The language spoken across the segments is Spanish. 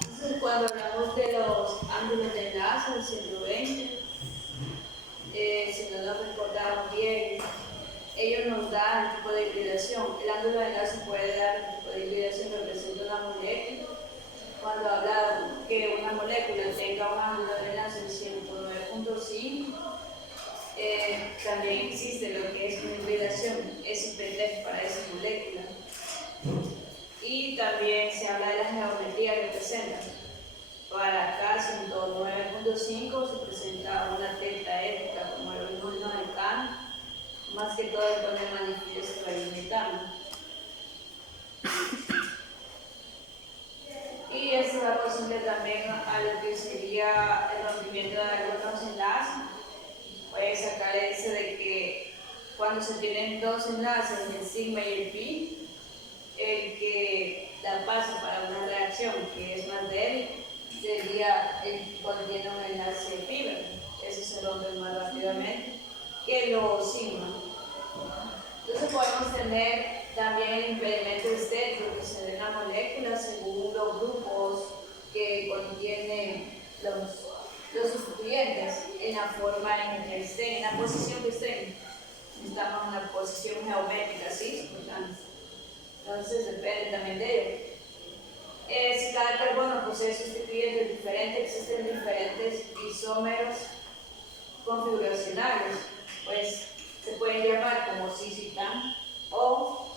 Entonces, cuando hablamos de los ángulos de enlace del 120, si no nos recordamos bien, ellos nos dan el tipo de hibridación. El ángulo de enlace puede dar el tipo de hibridación que representa una molécula. Cuando habla que una molécula tenga un ángulo de enlace de 109.5, también existe lo que es una hibridación sp3 para esa molécula. Y también se habla de la geometría que presenta. Para K109.5 se presenta una teta ética como el alumno de Kant, más que todo el problema difícil para el metano. Y esto da posible también a lo que sería el rompimiento de algunos enlaces. Puede sacar eso de que cuando se tienen dos enlaces, el sigma y el pi, el que da paso para una reacción que es más débil sería el que contiene un enlace de fibra. Eso se rompe más rápidamente que los sigma. Entonces podemos tener también el impedimento estético que se ve en la molécula según los grupos que contienen los sustituyentes en la forma en que estén, en la posición que estén. Estamos en una posición geométrica, ¿sí? Entonces depende también de ello. Si cada carbono posee sustituyentes diferentes, existen diferentes isómeros configuracionales, pues se pueden llamar como cis y tan, o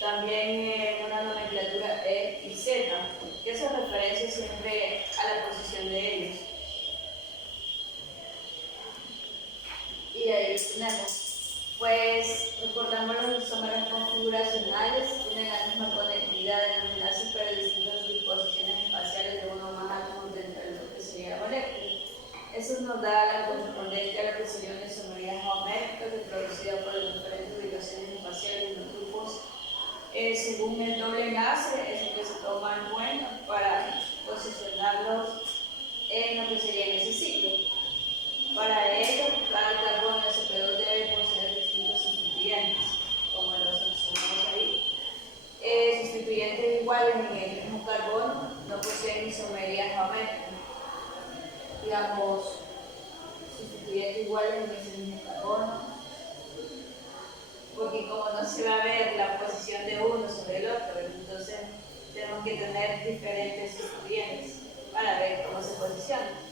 también una nomenclatura E y Z, que se referencia siempre a la posición de ellos. Y ahí tenemos. Pues recordamos los isómeros configuracionales, tienen la misma conectividad en los enlaces, pero distintas disposiciones espaciales de uno o más átomos dentro de lo que sería la molécula. Eso nos da la correspondencia a la precisión de isomería geométrica producida por las diferentes ubicaciones espaciales de los grupos. Según el doble enlace, es el que se toma en cuenta para posicionarlos en lo que sería en ese ciclo. Para ello, cada carbono sp2 debe poseer distintos sustituyentes, como los observamos ahí. Sustituyentes iguales en el mismo carbono no poseen isomería geométrica. Digamos, sustituyentes iguales en ese mismo carbono, porque como no se va a ver la posición de uno sobre el otro, entonces tenemos que tener diferentes sustituyentes para ver cómo se posicionan.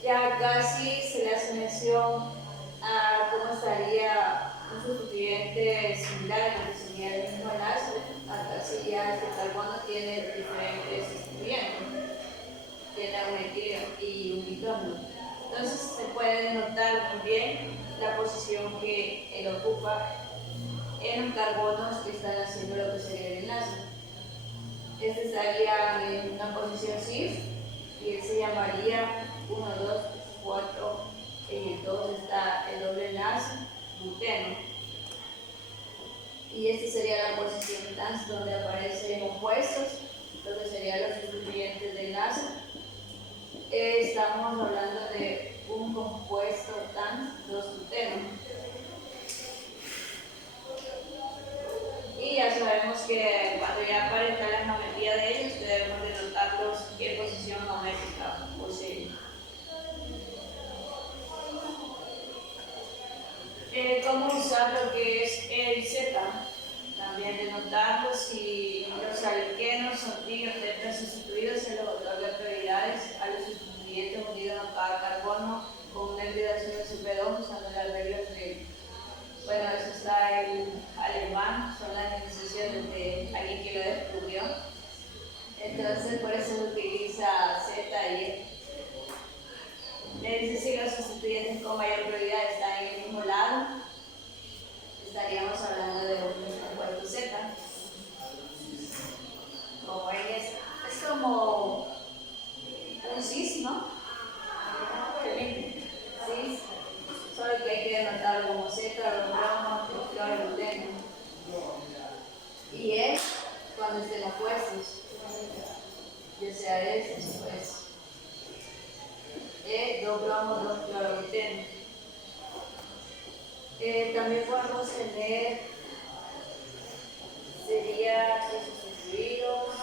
Ya casi se le hace mención a cómo estaría un sustituyente similar a lo que sería el mismo enlace. Acá sí ya este carbono tiene diferentes sustituyentes, tiene un etileno y un ketón. Entonces se puede notar muy bien la posición que él ocupa en los carbonos que están haciendo lo que sería el enlace. Este estaría en una posición cis y él se llamaría 1, 2, 4, en el 2 está el doble enlace, buteno. Y esta sería la posición trans donde aparecen opuestos, donde serían los sustituyentes de enlace. Estamos hablando de un compuesto trans 2-buteno. Y ya sabemos que cuando ya aparezca la geometría de ellos, debemos de notarlos qué posición geométrica poseen. ¿Cómo usar lo que es el Z? También de notarlo si los alquenos o tríos tetra sustituidos se les otorga prioridades a los sustituyentes unidos a cada carbono con una hibridación de sp2 usando las reglas de, bueno, eso está en alemán, son las iniciaciones de alguien que lo descubrió. Entonces por eso se utiliza Z y E. Es decir, los sustituyentes con mayor prioridad están en el mismo lado. Estaríamos hablando de un compuesto Z. Como es como un cis, ¿no? Cis. Solo que hay que denotarlo como Z, los bromos, cloro, buteno. Y es cuando estén opuestos. Ya sea este, pues. 2 bromos, 2 clorobuteno. También podemos tener, sería sustituidos,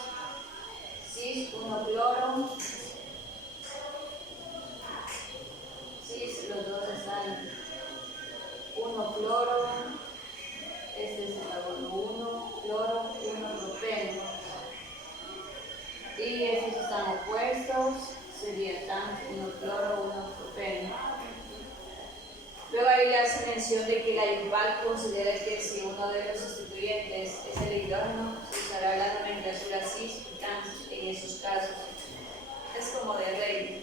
compuestos sería tan uno cloro, uno propeno. Luego ahí le hace mención de que la IUPAC considera que si uno de los sustituyentes es el hidrógeno, se usará la nomenclatura cis y trans en esos casos. Es como de regla.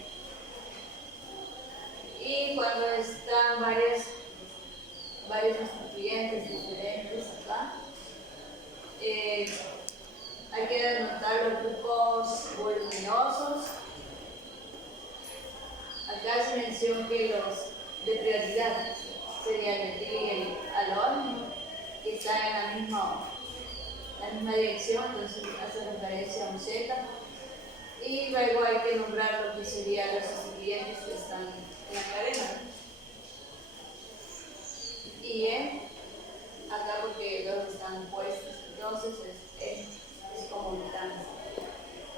Y cuando están varios sustituyentes diferentes acá, hay que denotar los grupos voluminosos. Acá hace mención que los de prioridad serían el metil y el alón, que están en la misma dirección, entonces hace referencia a un Z. Y luego hay que nombrar lo que serían los sustituyentes que están en la cadena. Y acá porque los están puestos, entonces es como un trans.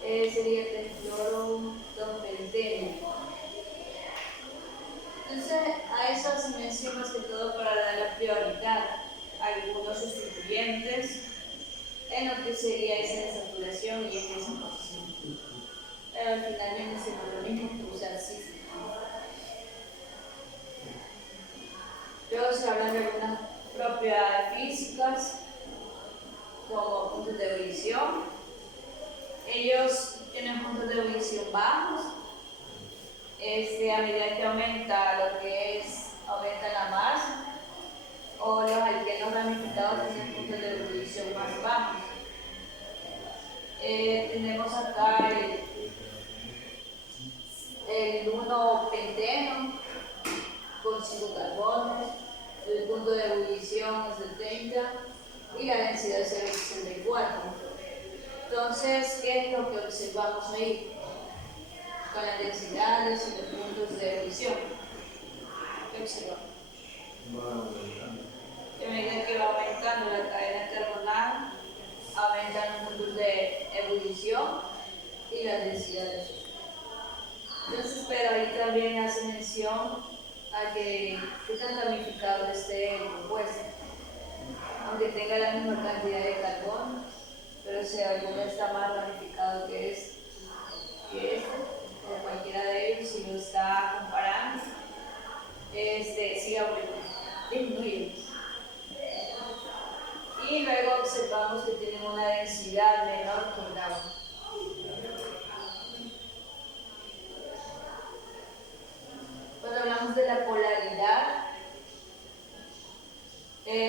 Sería el cloro, penteno. Entonces, a eso se menciona más que todo para dar la prioridad a algunos sustituyentes en lo que sería esa desaturación y en esa posición. Pero al final viene siendo lo mismo que usar cis. Luego se hablan de algunas propiedades físicas, como puntos de ebullición. Ellos tienen puntos de ebullición bajos. A medida que aumenta la masa, o los alquenos ramificados tienen puntos de ebullición más bajos. Tenemos acá el 1-penteno con 5 carbonos, el punto de ebullición es de 30 y la densidad es de 64. Entonces, ¿qué es lo que observamos ahí? Con las densidades y los puntos de ebullición. ¿Qué observamos? Que a medida que va aumentando la cadena carbonal, aumentan los puntos de ebullición y las densidades. Entonces, pero ahí también hace mención a que tan ramificado esté el compuesto. Aunque tenga la misma cantidad de carbono, pero si alguno está más ramificado que este, o cualquiera de ellos, si lo está comparando, siga disminuyendo. Y luego observamos que tienen una densidad menor que el agua. Cuando hablamos de la polaridad,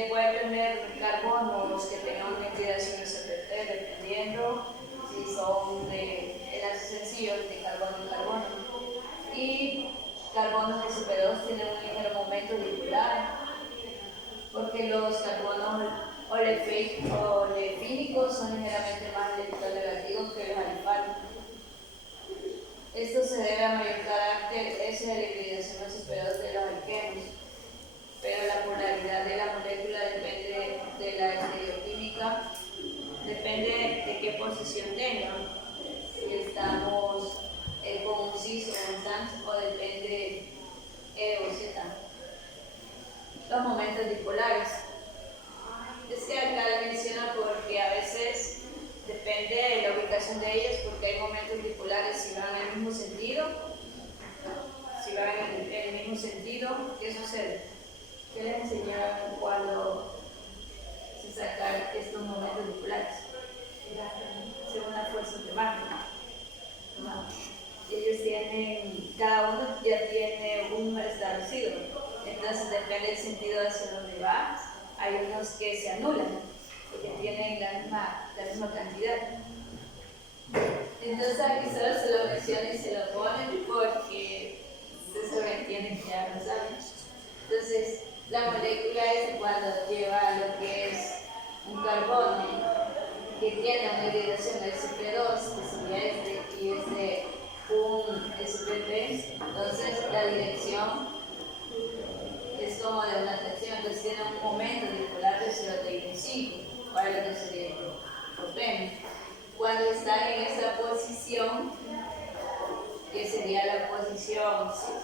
puede tener carbonos que tengan una inclinación SPT dependiendo si son de enlaces sencillos de carbono en carbono. Y carbonos sp2 tienen un ligero momento dipolar, porque los carbonos olefínicos son ligeramente más electronegativos que los alifatos. Esto se debe a mayor carácter S de la hibridación sp2 de los alquenos, pero la polaridad de la molécula depende de la estereoquímica, depende de qué posición tenga. Si estamos con un cis o un trans, o depende E o Z. Los momentos dipolares. Es que acá le menciona porque a veces depende de la ubicación de ellos, porque hay momentos dipolares si van en el mismo sentido. Si van en el mismo sentido, ¿qué sucede? ¿Qué les enseñaron cuando se sacaron estos momentos dipolares? Según la fuerza de Mach. Ellos tienen, cada uno ya tiene un número establecido, entonces depende del sentido hacia donde va. Hay unos que se anulan porque tienen la misma cantidad. Entonces aquí solo se lo mencionan y se lo ponen porque se sobreentiende que ya lo saben. Entonces la molécula es cuando lleva lo que es un carbono que tiene una hibridación de sp2, que sería y un sp3, entonces la dirección es como de una tensión, entonces tiene un momento dipolar de 0,35, para lo que sería el propeno. Cuando están en esa posición, que sería la posición cis,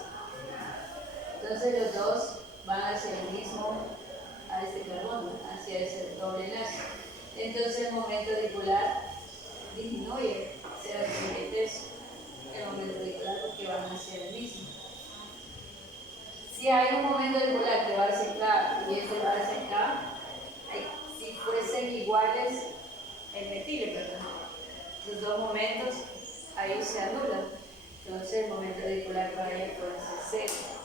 entonces los dos van hacia el mismo, a este carbono, hacia ese doble enlace. Entonces el momento dipolar disminuye, se convierte el hay un momento dipolar que va hacia acá y este va hacia acá, si fuesen iguales en metilo, perdón, los dos momentos ahí se anulan. Entonces el momento dipolar para ella puede ser cero.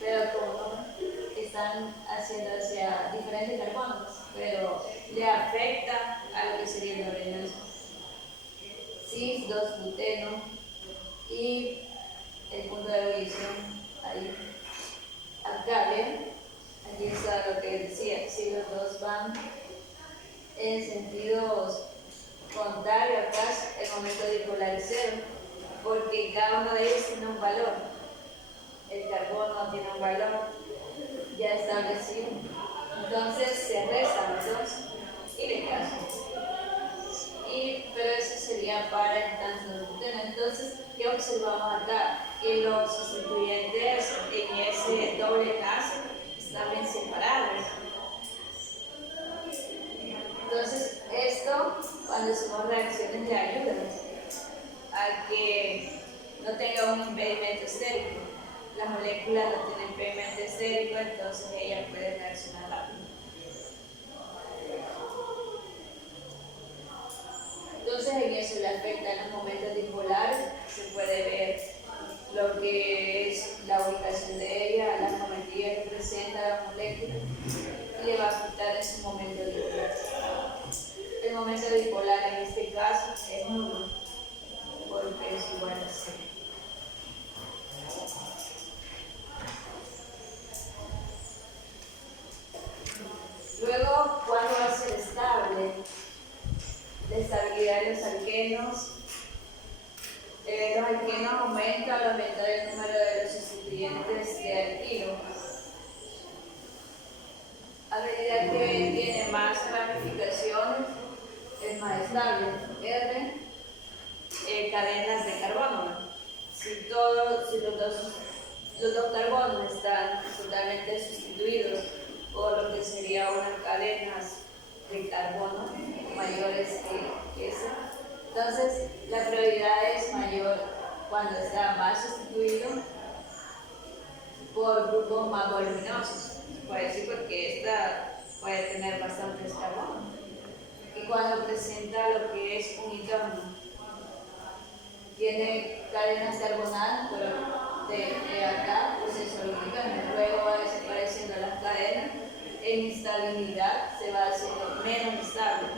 Pero como están haciendo hacia diferentes carbonos, pero le afecta a lo que sería el doble enlace. Cis 2-buteno y el punto de ebullición ahí. Acá, ¿ven? Aquí está lo que decía, si los dos van en sentidos contrarios, acá el momento dipolar es cero, porque cada uno de ellos tiene un valor. El carbono tiene un valor ya establecido, entonces se restan los dos y le caso. Pero eso sería para el transgluteno. Entonces, ¿qué observamos acá? Que los sustituyentes en ese doble enlace están bien separados. Entonces, esto, cuando hacemos reacciones, le ayuda a que no tenga un impedimento estérico. La molécula no tiene impedimento estérico, entonces ella puede reaccionar rápido. Entonces, en eso le afecta en los momentos dipolares, se puede ver lo que es la ubicación de ella, la geometría que presenta la molécula, y le va a afectar en su momento dipolar. El momento dipolar en este caso es nulo, porque es igual a 0. Luego, ¿cuándo va a ser estable? La estabilidad de los alquenos. Los alquenos aumentan al aumentar el número de los sustituyentes de alquilo. A medida que tiene más ramificaciones, es más estable. R, cadenas de carbono. Si los dos carbonos están totalmente sustituidos por lo que serían unas cadenas de carbono mayores que esa, entonces la probabilidad es mayor cuando está más sustituido por grupos más voluminosos. Puede decir porque esta puede tener bastantes carbonos. Y cuando presenta lo que es un hidrógeno, tiene cadenas carbonadas, pero de acá pues es solo un hidrógeno. Luego va desapareciendo las cadenas. En estabilidad se va haciendo menos estable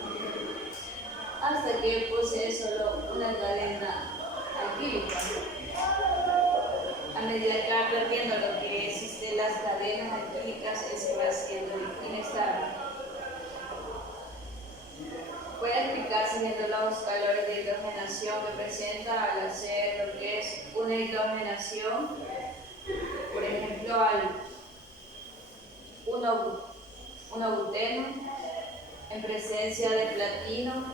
hasta que posee solo una cadena alquílica. A medida que va perdiendo lo que existe las cadenas alquílicas, se va haciendo inestable. Puede explicarse viendo los valores de hidrogenación que presenta al hacer lo que es una hidrogenación, por ejemplo al 1-buteno en presencia de platino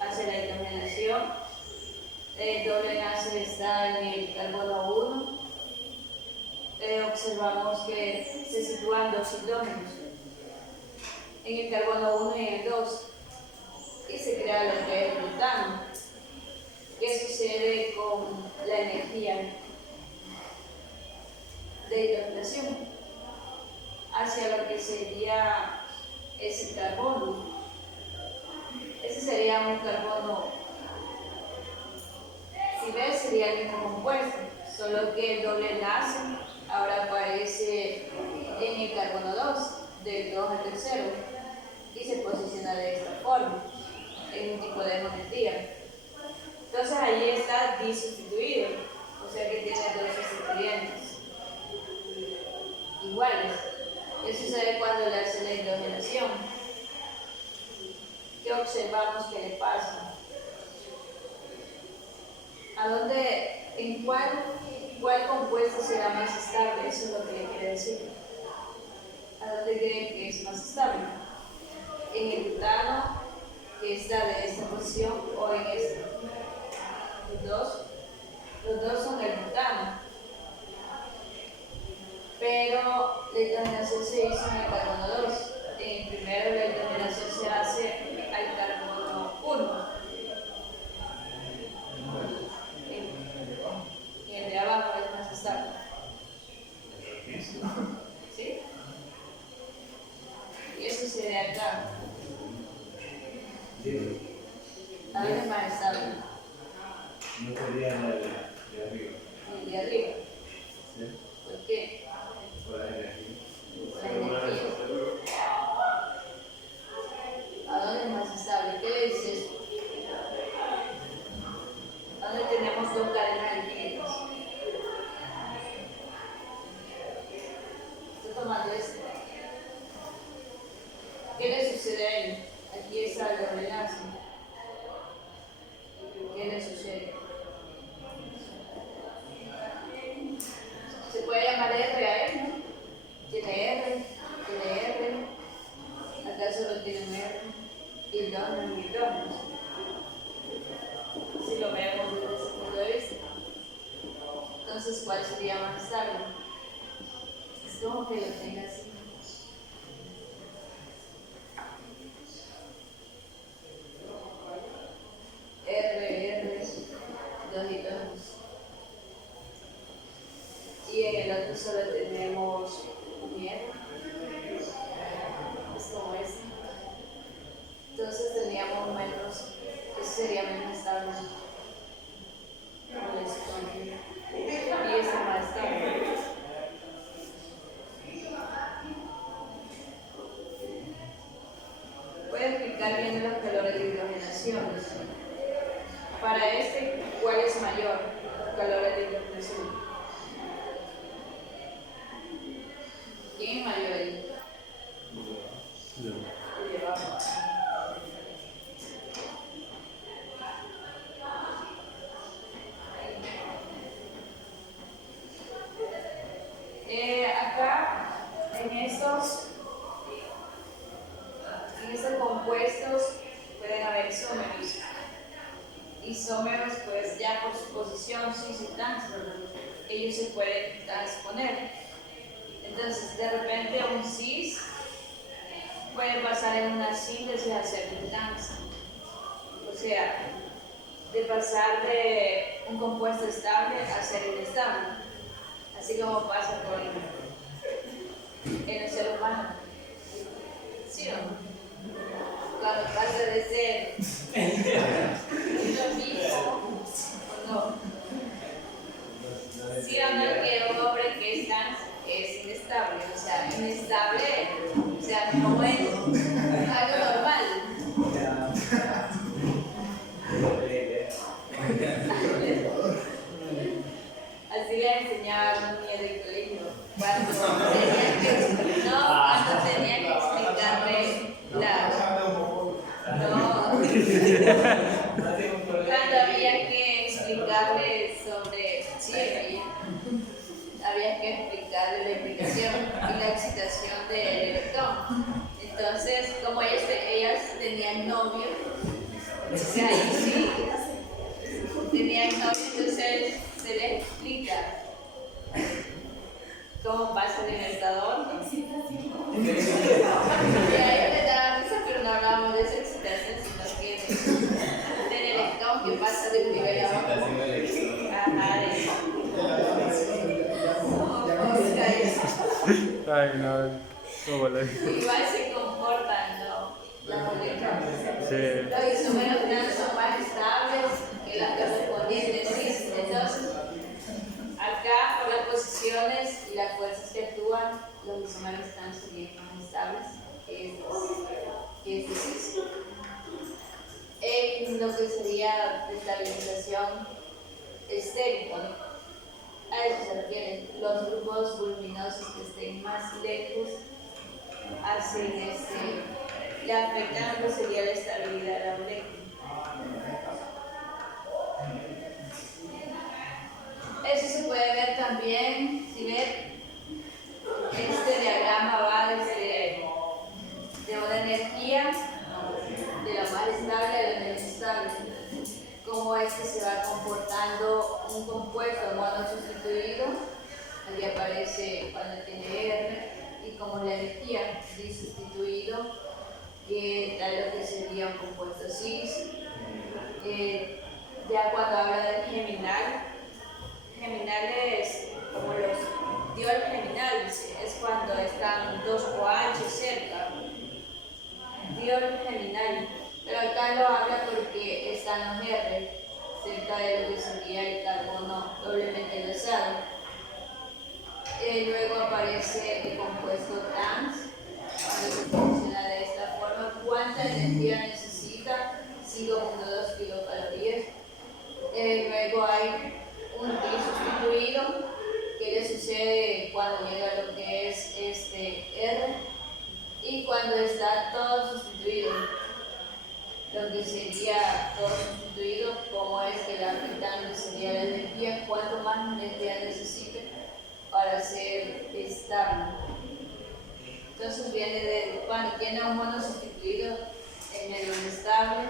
hace la hidrogenación. El doble enlace está en el carbono 1. Observamos que se sitúan dos hidrógenos en el carbono 1 y el 2 y se crea lo que es el butano. ¿Qué sucede con la energía de hidrogenación? Hacia lo que sería ese carbono. Ese sería un carbono, si ves, sería el mismo compuesto, solo que el doble enlace ahora aparece en el carbono 2, del 2 al tercero, y se posiciona de esta forma, en un tipo de geometría. Entonces allí está disustituido, o sea que tiene dos sustituyentes iguales. Eso sucede cuando le hacen la hidrogenación. ¿Qué observamos que le pasa? ¿En cuál compuesto será más estable? Eso es lo que le quiere decir. ¿A dónde creen que es más estable? ¿En el butano, que está de esta posición, o en esta? Los dos son el butano. Pero la hidrogenación se hizo en el carbono 2. En el primero la hidrogenación se hace al carbono 1. Y el de abajo es más estable. ¿A dónde es más estable? No sería la de arriba. El de arriba. ¿Sí? ¿Por qué? Por la energía. La energía. ¿A dónde es más estable? ¿Qué le dices? ¿A dónde tenemos dos cadenas infinitas? Estoy tomando este. ¿Qué le sucede a él? Aquí está el doble enlace. ¿Qué le sucede? Se puede llamar R a él, ¿no? Tiene R. Acá solo tiene un R. Y dos no es hidrógeno. Si lo vemos desde ese punto de vista. Entonces, ¿cuál sería más estable? Es como que lo tenga así. R, dos hidrógenos. Y en el otro solo tenemos un R. Es como este. Entonces tendríamos menos, eso sería menos estable. Y este más estable. Voy a explicar bien los calores de hidrogenación. Para este, ¿cuál es mayor? Calores de hidrogenación. ¿Quién es mayor ahí? El de abajo. Acá, en estos compuestos pueden haber isómeros. Isómeros, pues ya por su posición cis y trans, ellos se pueden transponer. Entonces, de repente un cis puede pasar en una síntesis a ser un trans. O sea, de pasar de un compuesto estable a ser inestable. Así como pasa en el ser humano. ¿Sí o no? Cuando pasa de ser lo mismo o no. ¿Sí o no que un hombre que es trans es inestable? O sea, inestable, o sea, no es algo normal. Así le enseñaba a un niño del colegio cuando tenía que explicarle cuando había que explicarle sobre había que explicarle la implicación y la excitación del electrón. Entonces, como ellas tenían novio, ahí sí tenían novio, entonces se les explica cómo pasa el libertador. Y a ellos les daba risa, pero no hablábamos de esa excitación, sino que del electrón que pasa de un nivel a otro. Ajá, Ay, no. Igual se comportan, ¿no? Las moléculas. Sí. Los isómeros trans son más estables que las correspondientes cis. Entonces, acá, por las posiciones y las fuerzas que actúan, los isómeros trans serían más estables que estos cis. En lo que sería de estabilización estérica, a eso se refieren. Los grupos voluminosos que estén más lejos le afectan lo que sería la estabilidad de la molécula. Eso se puede ver también, si ven, este diagrama va desde de una energía, de la más estable a la menos estable. Cómo se va comportando un compuesto mono sustituido, aquí aparece cuando tiene R, y como la energía disustituido, que da lo que sería un compuesto cis. Ya cuando habla del geminal es como los diol geminales, es cuando están dos OH cerca. Diol geminal, Pero acá lo habla porque están los R, cerca de lo que sería el carbono doblemente enlazado. Luego aparece el compuesto TANS, cuando se funciona de esta forma. ¿Cuánta energía necesita? 5.2 kilocalorías. Luego hay un tri sustituido. ¿Qué le sucede cuando llega a lo que es este R? Y cuando está todo sustituido, lo que sería todo sustituido, cómo es que la mitad sería la energía, cuánto más energía necesita para ser estable. Entonces viene de cuando tiene un mono sustituido en el inestable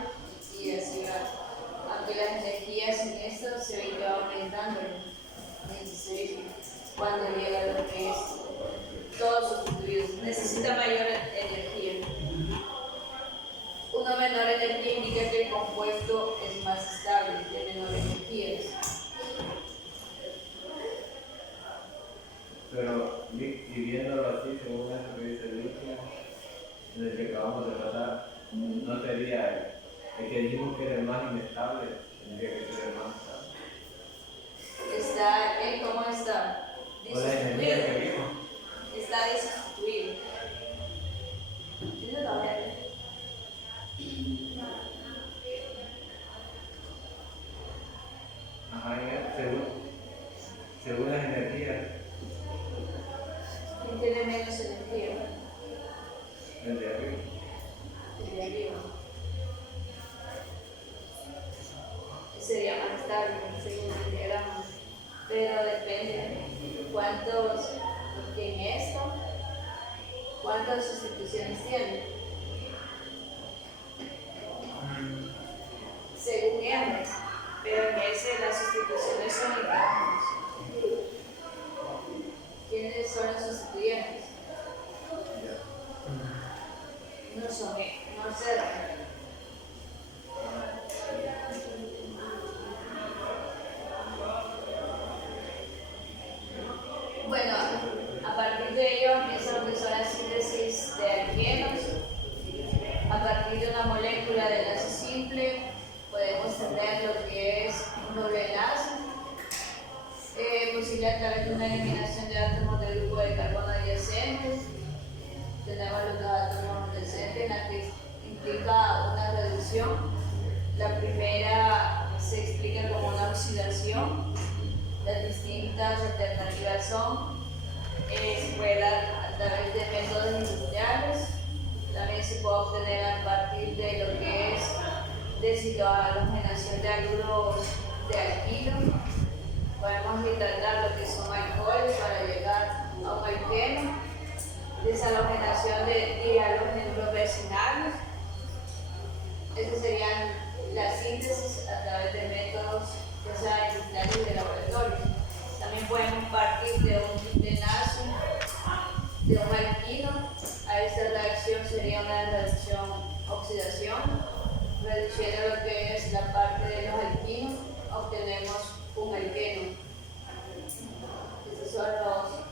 y así va. Aunque las energías en esto se ven que va aumentando en 16 cuando llega a lo que es todo sustituido. Necesita mayor energía. Una menor energía indica que el compuesto es más estable, de menor energía. Pero, y viéndolo así, según eso que dice el litio, en el que acabamos de tratar, no sería el que dijimos que era el más inestable, tendría que ser el más estable. Está, ¿cómo está? O la energía que vimos. Está desustituido. Eso lo voy a ver. Ajá, según las energías. ¿Quién tiene menos energía? El de arriba. El de arriba. Sería más estable según el diagrama. Pero depende cuántos, porque en esto, cuántas sustituciones tiene. Según R, pero en ese las sustituciones son iguales. ¿Quiénes son los sustituyentes? No son, no sé. Bueno, a partir de ello empieza lo que son las síntesis de alquenos. A partir de una molécula de enlace simple podemos tener lo que es un doble enlace, posible a través de una eliminación de átomos del grupo de carbono adyacentes. Tenemos los dos átomos adyacentes, la que implica una reducción. La primera se explica como una oxidación. Las distintas alternativas son, se puede dar a través de métodos industriales, también se puede obtener a partir de lo que es deshidrohalogenación de aluros de alquilo. Podemos hidratar lo que son alcoholes para llegar a un alqueno, deshalogenación de dihalogenuros vecinales. Estas serían las síntesis a través de métodos ya sea industriales y de laboratorio. También podemos partir de un triplenazo, de un alquino. A esta reacción sería una reacción oxidación. Reduciendo lo que es la parte de los alquinos, obtenemos un alqueno. Estos son los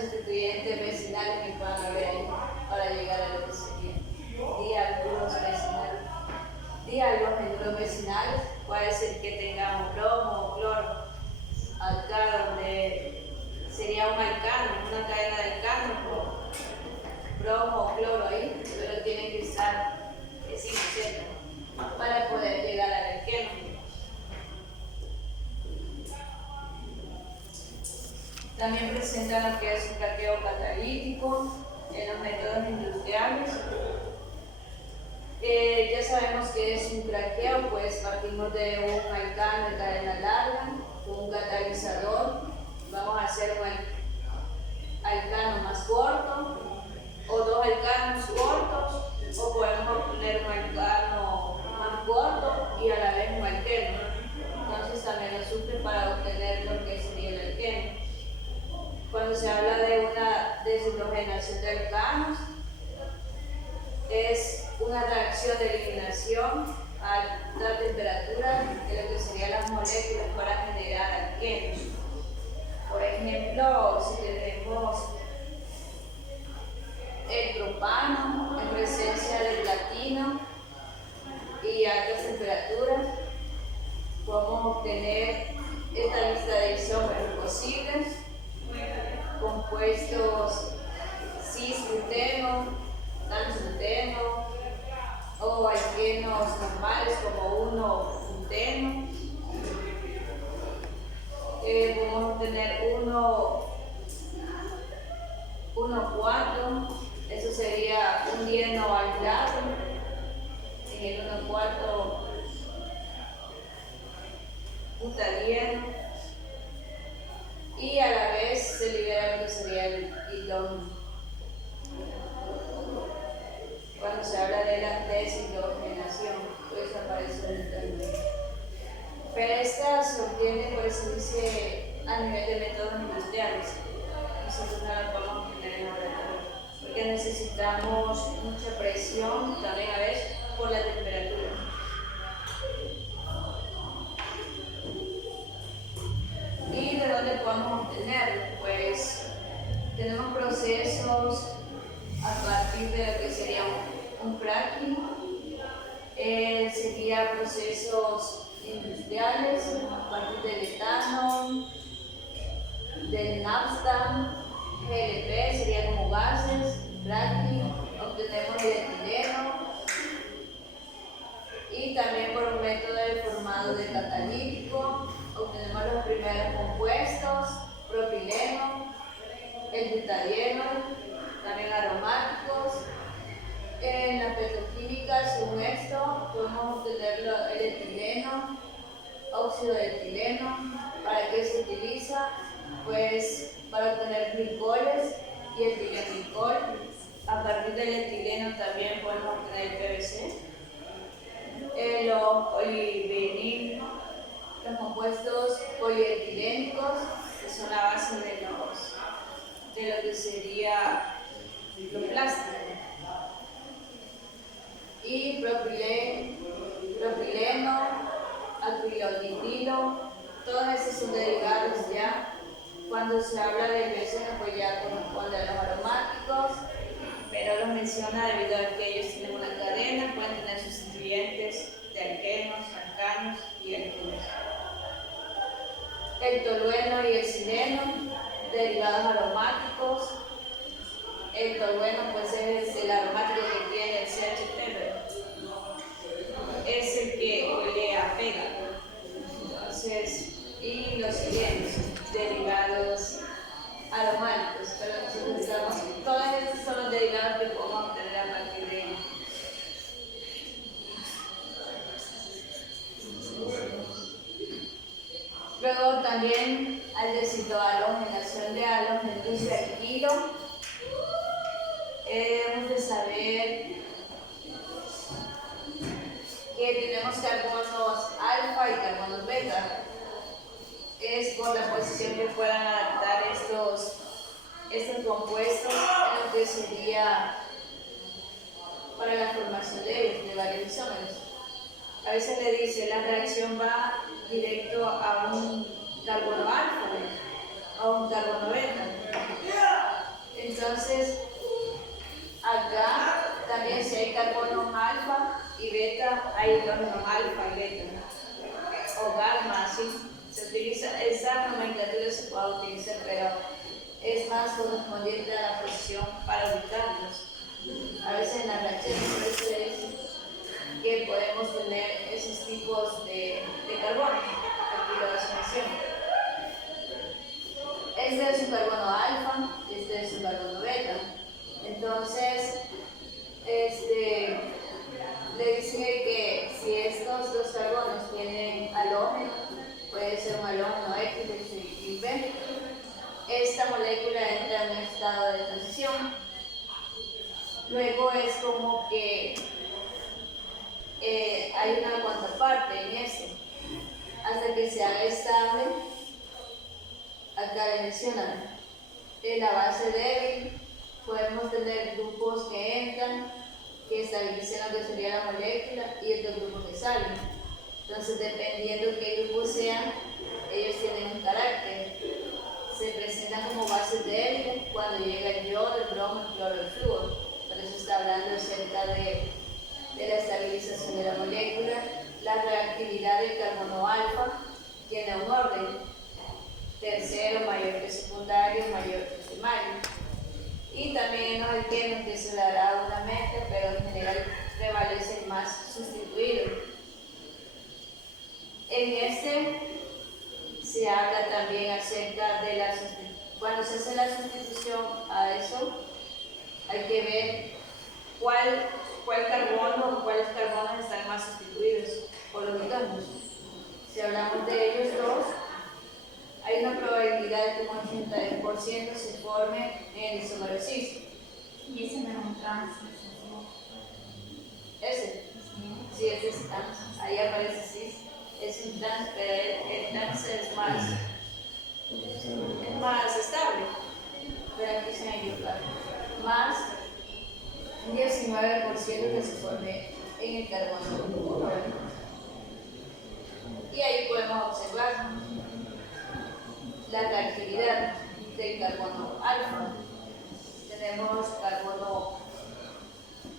sustituyentes vecinales que puedan haber ahí para llegar a lo que sería dihalúros vecinales. Dihalogenuros vecinales puede ser que tengamos bromo o cloro. Acá donde sería un alcano, una cadena de alcano, bromo o cloro ahí, pero tiene que estar 5% para poder llegar al alqueno. También presenta lo que es un craqueo catalítico en los métodos industriales. Ya sabemos que es un craqueo, pues partimos de un alcano de cadena larga, un catalizador, vamos a hacer un alcano más corto o dos alcanos cortos, o podemos obtener un alcano más corto y a la vez un alqueno. Entonces también nos sirve para obtener lo que sería el alqueno. Cuando se habla de una deshidrogenación de alcanos, es una reacción de eliminación a alta temperatura de lo que serían las moléculas para generar alquenos. Por ejemplo, si tenemos el propano en presencia de platino las temperaturas, podemos obtener esta lista de isómeros posibles, compuestos cis-gluteno, trans-gluteno, o alquenos normales como 1-gluteno. Podemos obtener 1,4, eso sería un dieno aislado, en el 1,4 butadieno, y a la vez se libera lo que sería el hidrógeno. Cuando se habla de la deshidrogenación, pues aparece el término. Pero esta se obtiene, por eso dice, a nivel de métodos industriales. Nosotros no la podemos obtener en laboratorio, porque necesitamos mucha presión también a veces por la temperatura. ¿Y de dónde podemos obtenerlo? Pues tenemos procesos a partir de lo que sería un cracking, sería procesos industriales a partir del etano, del naphtha, GLP sería como gases, cracking, obtenemos el etileno, y también por un método de formado de catalítico obtenemos los primeros compuestos, propileno, el butadieno, también aromáticos. En la petroquímica, según esto, podemos obtener el etileno, óxido de etileno. ¿Para qué se utiliza? Pues para obtener glicoles y etilenglicol. A partir del etileno también podemos obtener el PVC. Los polivinil, los compuestos polietilénicos, que son la base de lo que sería los plásticos. Y propileno, acrilonitilo, todos estos son derivados ya. Cuando se habla de benceno, pues ya corresponde a los aromáticos, pero los menciona debido a que ellos tienen una cadena, pueden tener sustituyentes de alquenos, alcanos y alquenos. El tolueno y el sileno, derivados aromáticos. El tolueno pues es el aromático que tiene el CH3, es el que huele a pega. Entonces, y los silenos, derivados aromáticos, pero nosotros estamos, todos estos son los derivados que podemos obtener a partir de ellos. Luego también aldehidrohalogenación de halógenos de alquilo. Debemos de saber que tenemos carbonos alfa y carbonos beta. Es por la posición que puedan adaptar estos compuestos en lo que sería para la formación de varios isómeros. A veces le dice la reacción va directo a un carbono alfa o a un carbono beta. Entonces, acá también si hay carbonos alfa y beta, hay hidrógenos alfa y beta, o gamma, así. Se utiliza, esa nomenclatura se puede utilizar, pero es más correspondiente a la posición para ubicarlos. A veces en la reacción por eso le dicen que podemos tener esos tipos de carbono, aquí lo menciono. Este es un carbono alfa y este es un carbono beta. Entonces, le dice que si estos dos carbonos tienen halógeno, puede ser un halógeno X y B, esta molécula entra en un estado de transición. Luego es como que hay una contraparte en esto, hasta que se haga estable. Acá le mencionan, en la base débil podemos tener grupos que entran, que estabilicen lo que sería la molécula, y estos grupos que salen. Entonces, dependiendo qué grupos sean, ellos tienen un carácter. Se presentan como bases débiles cuando llega el yodo, el bromo, el cloro, el flúor. Por eso está hablando acerca de la estabilización de la molécula actividad del carbono alfa tiene un orden: tercero mayor que secundario, mayor que primario. Y también en el nos que se dará una mezcla, pero en general prevalece el más sustituido. En este se habla también acerca de la sustitución. Cuando se hace la sustitución a eso, hay que ver cuáles carbonos están más sustituidos por los hidrógenos. Si hablamos de ellos dos, hay una probabilidad de que un 81% se forme en el isómero cis. Y ese no es un trans, Ese, sí, ese es trans. Ahí aparece cis. Es un trans, pero el trans es más estable. Pero aquí se me equivoca. Más un 19% que se forme en el carbono 1. Y ahí podemos observar la reactividad del carbono alfa. Tenemos carbono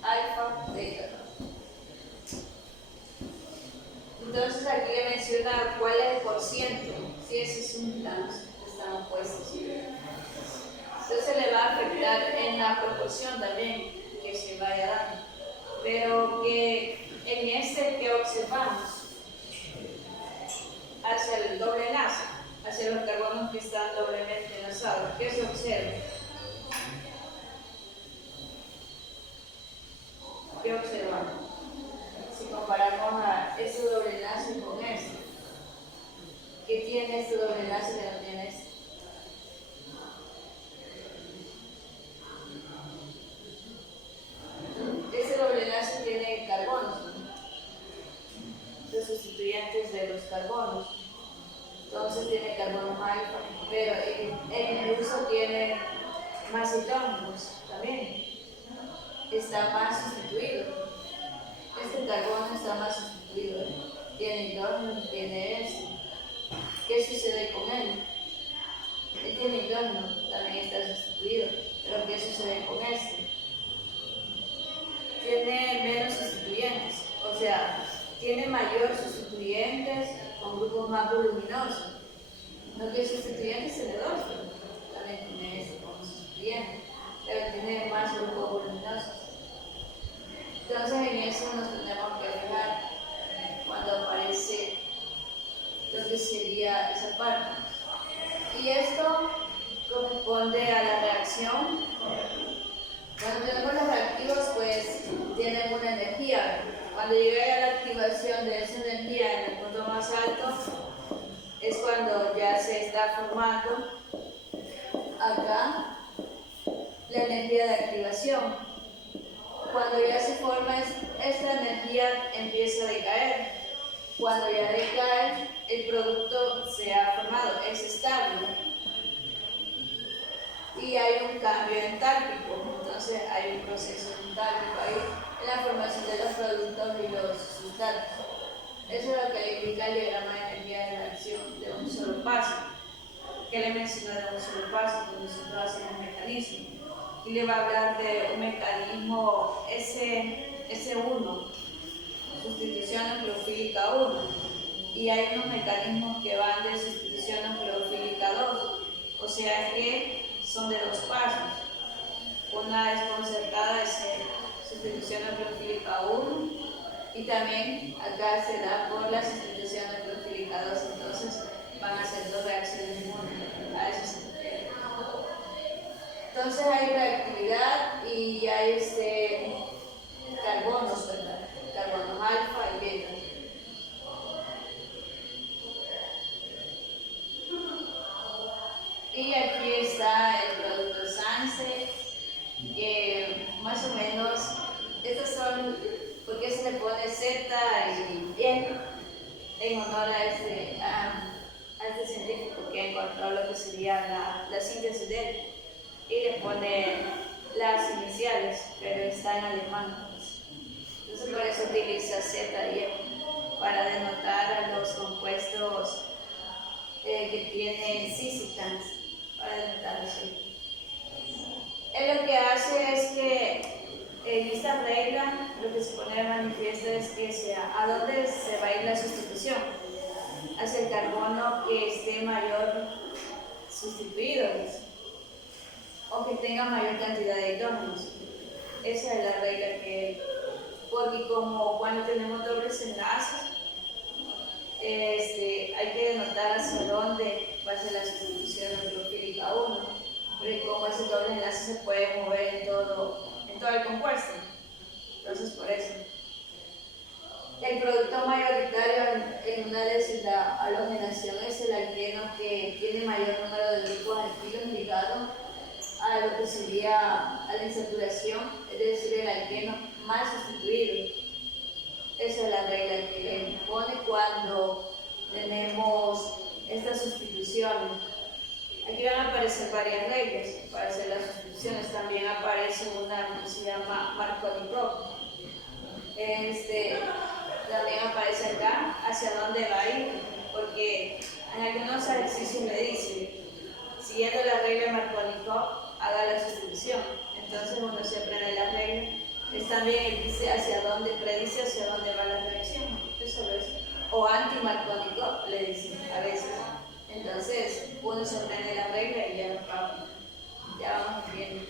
alfa, beta. Entonces aquí le menciona cuál es el porciento, si ese es un trans, están opuestos. Entonces le va a afectar en la proporción también que se vaya dando. Pero que en este que observamos, hacia el doble enlace, hacia los carbonos que están doblemente enlazados, ¿qué se observa? ¿Qué observamos? Si comparamos a este doble enlace con este, ¿qué tiene este doble enlace que no tiene este? Este doble enlace tiene carbonos, los sustituyentes de los carbonos. Entonces tiene carbonos alfa, pero en el uso tiene más hidrógenos también. Está más sustituido. Este carbono está más sustituido. Tiene hidrógeno, tiene este. ¿Qué sucede con él? Él tiene hidrógeno, también está sustituido. Pero ¿qué sucede con este? Tiene menos sustituyentes. O sea, tiene mayor sustituyentes con grupos más voluminosos. No que sustituyentes N2, también tiene este como sustituyente, pero tiene más grupos voluminosos. Entonces en eso nos tenemos que fijar cuando aparece lo que sería esa parte. Y esto corresponde a la reacción. Cuando tenemos los reactivos, pues tienen una energía. Cuando llegue a la activación de esa energía en el punto más alto, es cuando ya se está formando acá la energía de activación. Cuando ya se forma esta energía empieza a decaer. Cuando ya decae, el producto se ha formado, es estable. Y hay un cambio entálpico, entonces hay un proceso entálpico ahí en la formación de los productos y los sustratos. Eso es lo que le indica el diagrama de energía de reacción de un solo paso. ¿Qué le menciona de un solo paso? Cuando nosotros hacemos un mecanismo. Y le va a hablar de un mecanismo S1, sustitución nucleofílica 1. Y hay unos mecanismos que van de sustitución nucleofílica 2. O sea que son de dos pasos. Una desconcertada es sustitución nucleofílica 1. Y también acá se da por la sustitución nucleofílica 2, entonces van a ser dos reacciones múltiples. A eso se refiere. Entonces hay reactividad y hay carbonos, ¿verdad? Carbonos alfa y beta. Y aquí está el producto Sanse, que más o menos, estos son, porque se le pone Z y bien en honor a este científico que encontró lo que sería la síntesis de él, y le pone las iniciales, pero está en alemán. Entonces por eso utiliza Z y E para denotar a los compuestos que tienen cis-trans, para denotarlos. Él lo que hace es que En esta regla lo que se pone de manifiesto es que sea a dónde se va a ir la sustitución, hacia el carbono que esté mayor sustituido, o que tenga mayor cantidad de hidrógenos. Esa es la regla que, porque como cuando tenemos dobles enlaces, hay que denotar hacia dónde va a ser la sustitución nucleofílica 1, pero como ese doble enlace se puede mover en todo el compuesto, entonces por eso. El producto mayoritario en una deshalogenación es el alqueno que tiene mayor número de grupos alquilos ligados a lo que sería a la insaturación, es decir, el alqueno mal sustituido. Esa es la regla que pone cuando tenemos estas sustituciones. Aquí van a aparecer varias reglas para hacer las sustituciones. También aparece una que se llama Markovnikov. También aparece acá hacia dónde va a ir, porque en algunos ejercicios me dice, siguiendo la regla Markovnikov, haga la sustitución. Entonces uno se aprende la regla. Es también él dice hacia dónde, predice hacia dónde va la reacción. Eso lo es. O anti-Markovnikov le dicen a veces. Entonces uno se aprende la regla y ya vamos viendo.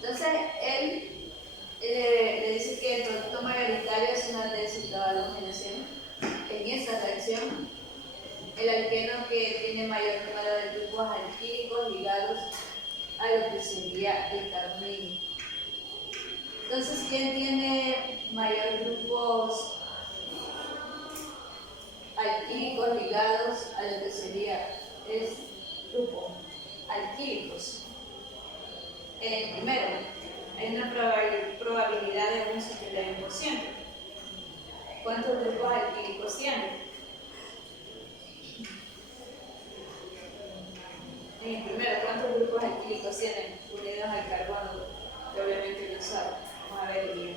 Entonces él le dice que el producto mayoritario es una deshalogenación. En esta reacción, el alqueno que tiene mayor número de grupos alquílicos ligados a lo que sería el carbonídeo. Entonces, ¿quién tiene mayor grupos alquílicos ligados a lo que sería el grupo alquílicos? Primero, hay una probabilidad de un 79%. ¿Cuántos grupos alquílicos tiene? Primero, ¿cuántos grupos alquílicos tienen unidos al carbono? Que obviamente lo sabe. Vamos a ver bien.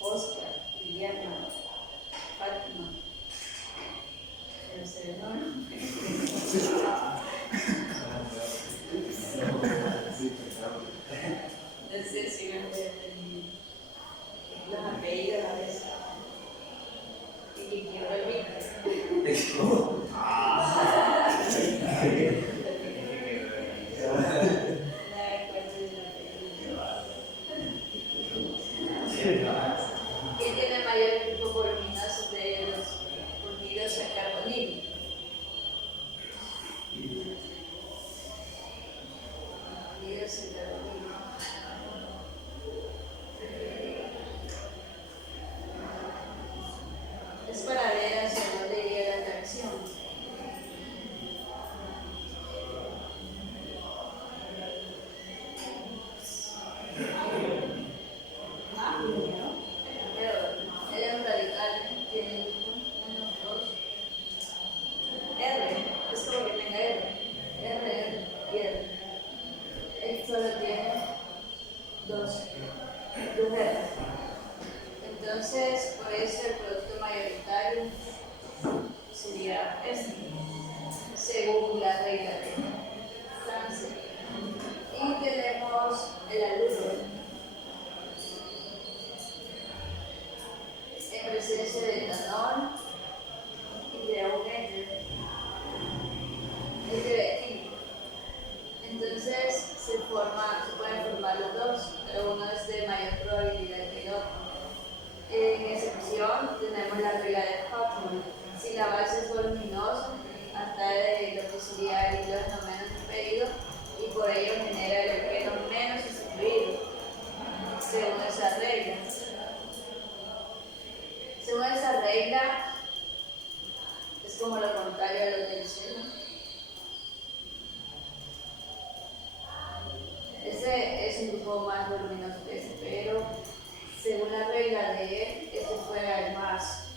Oscar, Liliana, Fátima. No sé, ¿no? No sé si me voy a tener los apellidos a veces. Y que quiero el vínculo. ¿Quién tiene mayor grupo voluminoso de los unidos al carbonídeo? Unidos al carbonídeo. Es para ver hacia dónde llega la reacción. Pero él es un radical, tiene 1, 2, R, es como que tenga R y R. Él solo tiene 2 R. Entonces, por eso el producto mayoritario sería este, según la regla de Francis. Y tenemos el aluro. En presencia de etanol y de un éter etílico. Entonces se pueden formar los dos, pero uno es de mayor probabilidad que el otro. En excepción tenemos la regla de Hoffman. Si la base es voluminosa, atrae lo que sería el hidrógeno menos impedido y por ello genera el alqueno menos sustituido, según esa regla. Según esa regla, es como lo contrario a lo que dice, ¿no? Ese es un grupo más voluminoso que ese, pero según la regla de él, este fuera el más,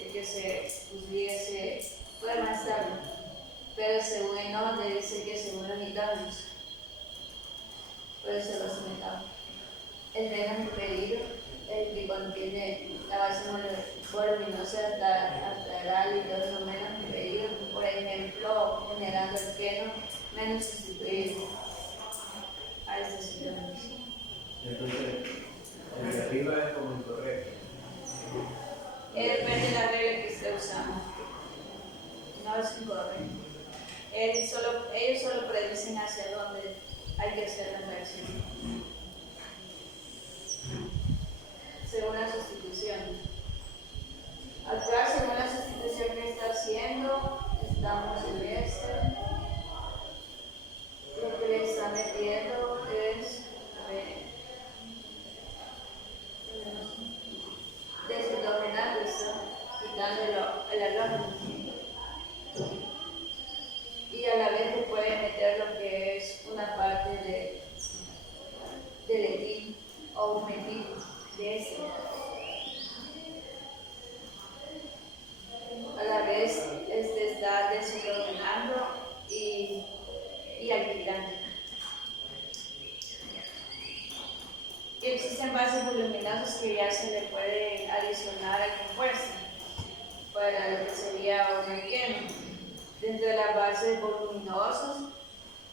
el que se pudiese, fuera más estable. Pero según el nombre dice que según los hidrógenos, puede ser los metales. El menos impedido, el que contiene la base voluminosa atraerá el hidrógeno menos impedido por ejemplo, generando el queno menos sustituir a estas situaciones. Entonces, el de arriba es como incorrecto. Depende de la regla que esté usando. No es incorrecto. Ellos solo predicen hacia dónde hay que hacer la reacción. Según la sustitución. Acá, según la sustitución que está haciendo, estamos en este. Lo que le está metiendo es, a ver, desendominando esto, quitándolo el agarro. Y a la vez le puede meter lo que es una parte del etil o un metil de este. A la vez este está desendominando y alquilando. Y existen bases voluminosas que ya se le puede adicionar al compuesto para lo que sería un alqueno. Dentro de las bases voluminosas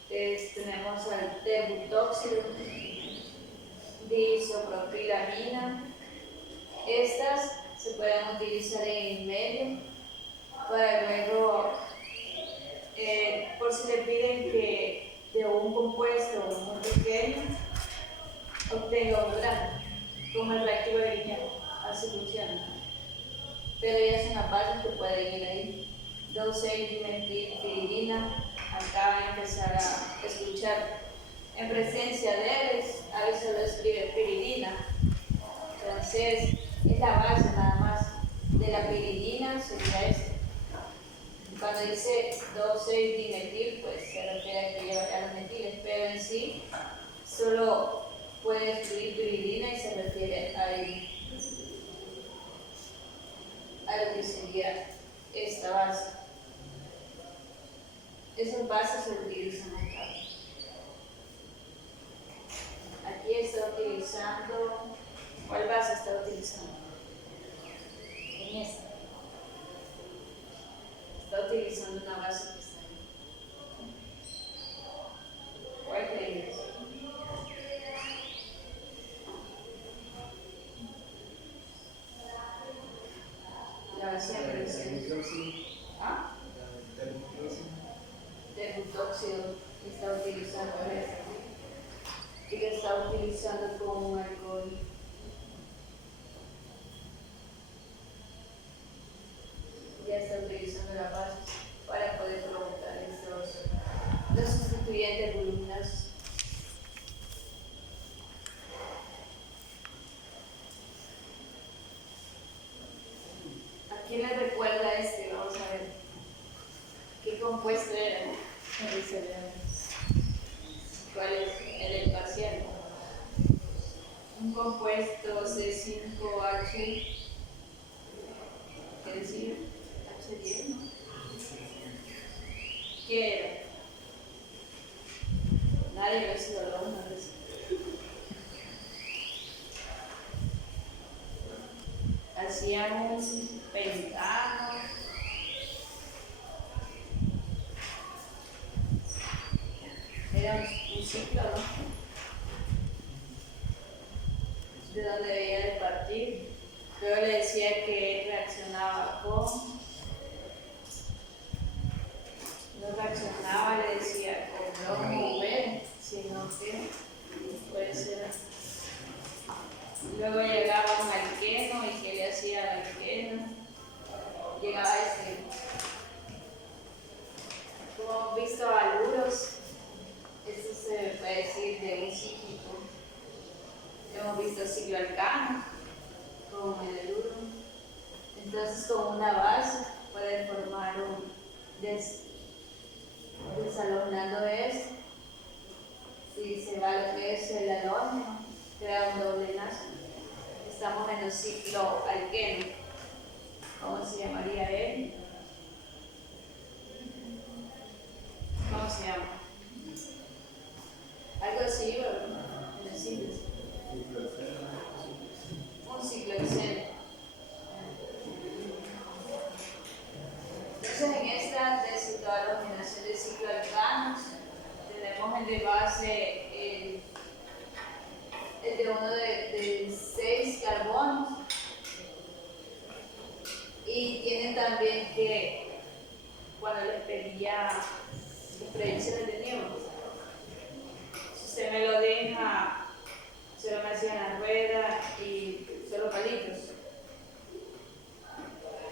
tenemos al T-butóxido, diisopropilamina. Estas se pueden utilizar en medio para luego, por si le piden que de un compuesto muy pequeño obtenga un grande, como el reactivo de Grignard, así funciona. Pero ya es una base que puede ir ahí. 2,6-dimetilpiridina, acá va a empezar a escuchar. En presencia de él, a veces lo escribe piridina. Entonces, es la base nada más de la piridina, sería este. Cuando dice 2,6-dimetil, pues se refiere a que lleva a los metiles, pero en sí solo puede escribir piridina y se refiere a lo que sería esta base. Esas bases se utilizan acá. Aquí está utilizando, ¿cuál base está utilizando? En esta. Está utilizando una base que está ahí. ¿Cuál crees? La base de presión. ¿Ah? De butóxido que está utilizando este y que está utilizando como un alcohol. Ya está utilizando la base para poder provocar los sustituyentes voluminosos. ¿A quién le recuerda este? Vamos a ver. ¿Qué compuesto era? ¿Cuál es el parcial? Un compuesto C5H, ¿qué decir? H10, ¿no? ¿Qué era? Nadie lo hizo una vez. Hacíamos pentano. Era un ciclo, ¿no? De donde debía de partir. Luego le decía que reaccionaba con. No reaccionaba, le decía con bromo V, sino que puede ser. Luego llegaba un alqueno y que le hacía al alqueno. Llegaba como hemos visto aluros. Esto se puede decir de un cíclico. Hemos visto ciclo alcano, como el eluro. Entonces, con una base puede formar un desalojando esto. Si se va lo que es el halógeno, crea un doble enlace. Estamos en el ciclo alqueno. ¿Cómo se llamaría él? ¿Cómo se llama? Algo así, ¿verdad? En el síntesis. Un ciclo excelente. Entonces, en esta uno de 6 carbonos. Y tienen también que, cuando les pedía las predicciones de Newton, si usted me lo deja, solo me hacían la rueda y solo palitos.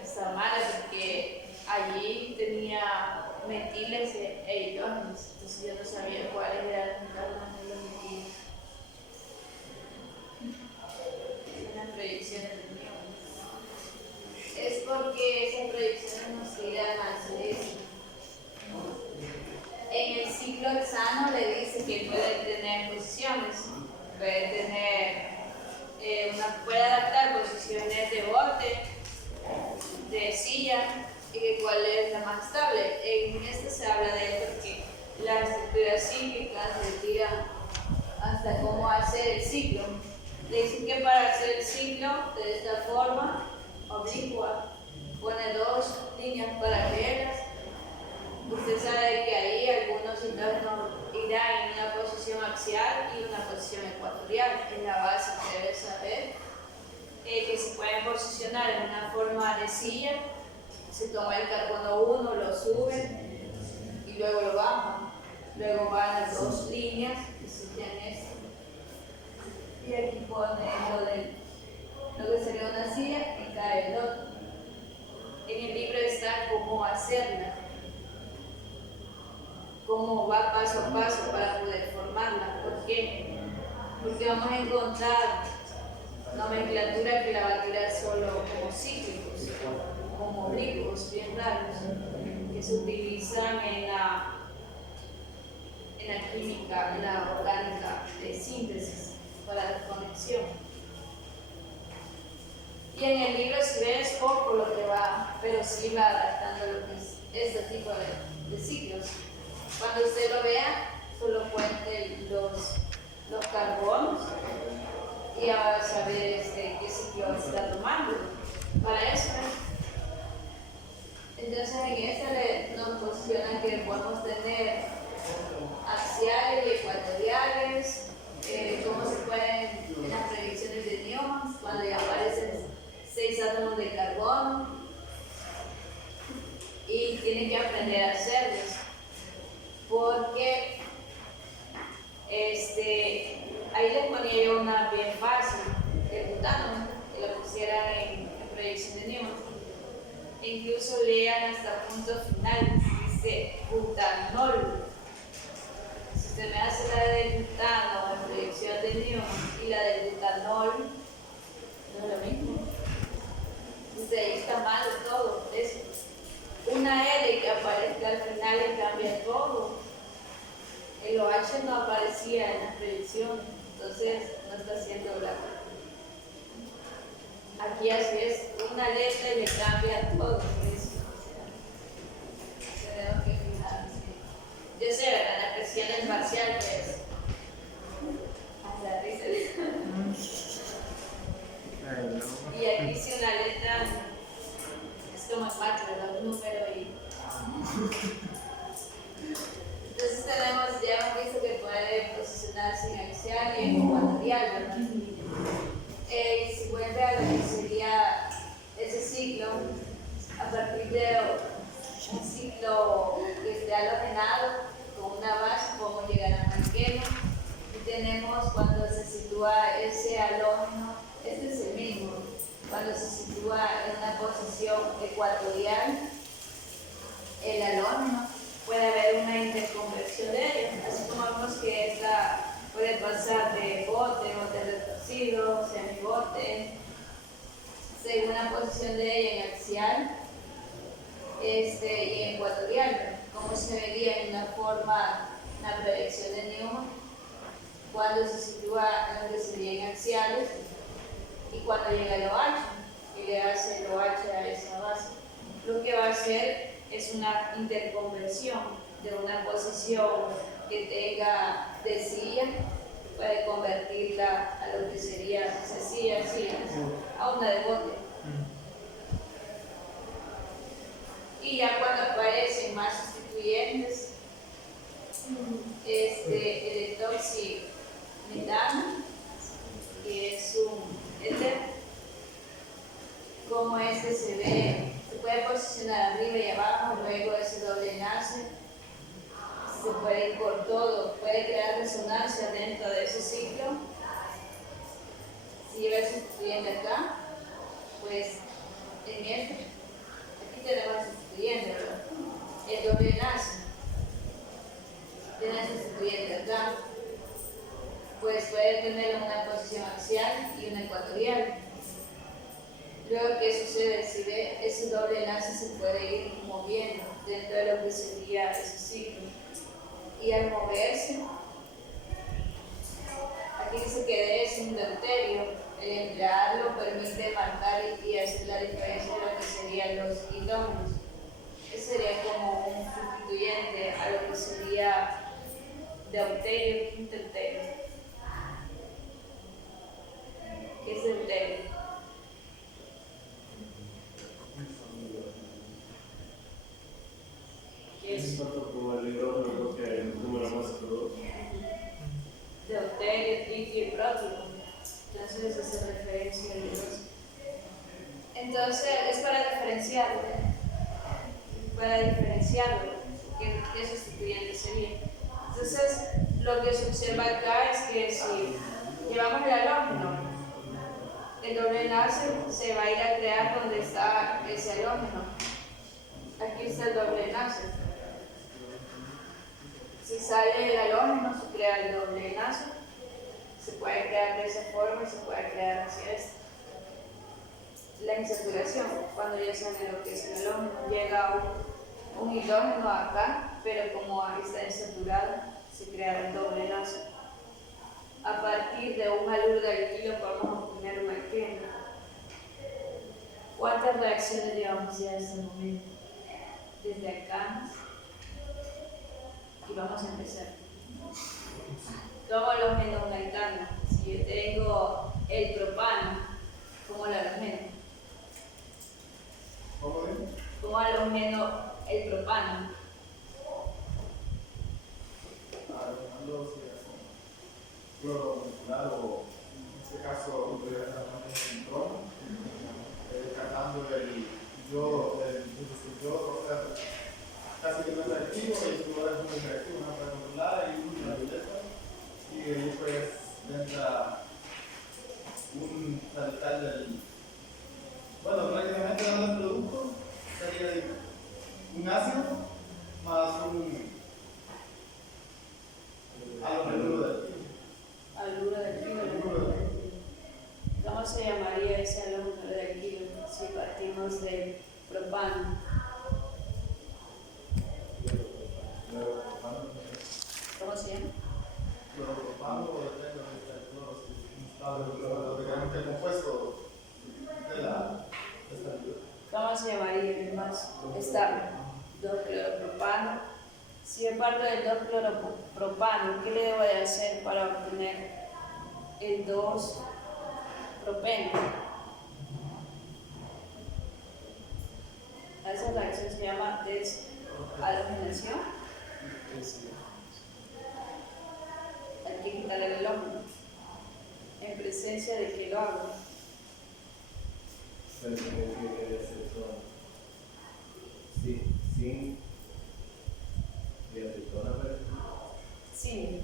Estaba mala porque allí tenía metiles e hidrógenos, entonces yo no sabía cuáles eran los metiles. Las predicciones de Newton. Es porque esas predicciones nos tiran hacia eso. En el ciclo hexano le dice que puede tener posiciones, puede adaptar posiciones de bote, de silla, y que cuál es la más estable. En este se habla de él porque las estructuras cíclicas le tiran hasta cómo hacer el ciclo. Le dicen que para hacer el ciclo de esta forma oblicua, pone 2 líneas paralelas. Usted sabe que ahí algunos hidrógenos irán en una posición axial y una posición ecuatorial. Es la base que debe saber. Que se pueden posicionar en una forma de silla. Se toma el carbono 1, lo sube y luego lo baja. Luego van las 2 líneas que serían esto. Y aquí pone lo que sería una silla y cae el otro. En el libro está cómo hacerla, cómo va paso a paso para poder formarla. ¿Por qué? Porque vamos a encontrar nomenclatura que la va a tirar solo como cíclicos, como oblicuos, bien raros, que se utilizan en la química, en la orgánica de síntesis para la conexión. Y en el libro si ve es poco lo que va, pero sí va adaptando lo que es este tipo de ciclos. Cuando usted lo vea, solo cuente los carbonos y ya va a saber qué ciclo está tomando. Para eso, entonces en este nos posiciona que podemos tener axiales y ecuatoriales, cómo se pueden en las predicciones de Newton, cuando ya aparecen 6 átomos de carbono, y tienen que aprender a hacerlos, porque ahí les ponía yo una bien fácil, el butano, que lo pusieran en predicción de Newton. E incluso lean hasta punto final, dice butanol. Si usted me hace la del butano en predicción de Newton y la del butanol, no es lo mismo. Entonces ahí está mal todo eso. Una L que aparezca al final le cambia todo. El OH no aparecía en la predicción, entonces no está haciendo la. Aquí así es, una letra y le cambia todo eso. Tenemos que fijarnos. Yo sé, ¿verdad? La presión es parcial, que es. Hasta risa. Y aquí si una letra es como el macho, ¿verdad? Un número y. Entonces ya hemos visto que puede posicionarse en axial y en ecuatorial, ¿verdad? Si vuelve a lo que sería ese ciclo, a partir de un ciclo que esté halogenado con una base, podemos llegar a Mankeno y tenemos cuando se sitúa ese halógeno, este es el mismo, cuando se sitúa en una posición ecuatorial, el halógeno, puede haber una interconversión de ellos, así como vemos que esta puede pasar de bote retorcido, semibote, según la posición de ella en axial y en ecuatorial, como se vería en una forma, una predicción de Newton, cuando se sitúa en lo que sería en axiales y cuando llega el OH y le hace el OH a esa base. Lo que va a hacer es una interconversión de una posición que tenga de silla, puede convertirla a lo que sería silla, a una de bote. Y ya cuando aparecen más sustituyentes, el etoximetano, por todo, puede crear resonancia dentro de ese ciclo. Si lleva sustituyente acá, pues en este, aquí tenemos el sustituyente, ¿verdad? El doble enlace tiene el sustituyente acá, pues puede tener una posición axial y una ecuatorial. Luego, ¿qué sucede? Si ve, ese doble enlace se puede ir moviendo dentro de lo que sería ese ciclo. Y al moverse, aquí dice que D es un deuterio. El emplearlo permite marcar y hacer la diferencia de lo que serían los idóneos. Ese sería como un sustituyente a lo que sería deuterio y deuterio. ¿Qué es deuterio? Es tanto como el hidrógeno, creo que el número más crudo. Deuterio, tritio y prótico. Entonces hace referencia a Dios. Entonces es para diferenciarlo. ¿Qué sustituyente sería? Entonces lo que se observa acá es que si llevamos el halógeno, el doble enlace se va a ir a crear donde está ese halógeno. Aquí está el doble enlace. Si sale el halógeno, se crea el doble enlace. Se puede crear de esa forma y se puede crear hacia esta. La insaturación, cuando ya sale lo que es el halógeno, llega un hidrógeno acá, pero como está insaturado, se crea el doble enlace. A partir de un haluro de alquilo podemos obtener un alqueno. ¿Cuántas reacciones llevamos ya hasta el momento? Desde acá y vamos a empezar. ¿Cómo alojeno un alcano? Si yo tengo el propano, ¿cómo lo alojeno? ¿Cómo alojeno el propano? Cloro molecular o en este caso descartando el yodo, casi que no es reactivo y el cloro es muy reactivo, una para controlar y una violeta y ahí pues entra un radical del, bueno, prácticamente dando el producto sería un ácido más un halógeno del Haluro de alquilo. ¿Cómo se llamaría ese halógeno de alquilo si partimos del propano? ¿Cómo se llama? Cloropropano o depende del cloro, lógicamente el compuesto de la estabilidad. ¿Cómo se llamaría el más estable? 2-cloropropano. Si yo parto del 2-cloropropano, ¿qué le debo de hacer para obtener el 2-propeno? A esa reacción se llama deshalogenación. Hay que quitarle el halógeno. ¿En presencia de qué lo hago? Pero que debe ser todo. Sí, sin diacetona, pero Sí.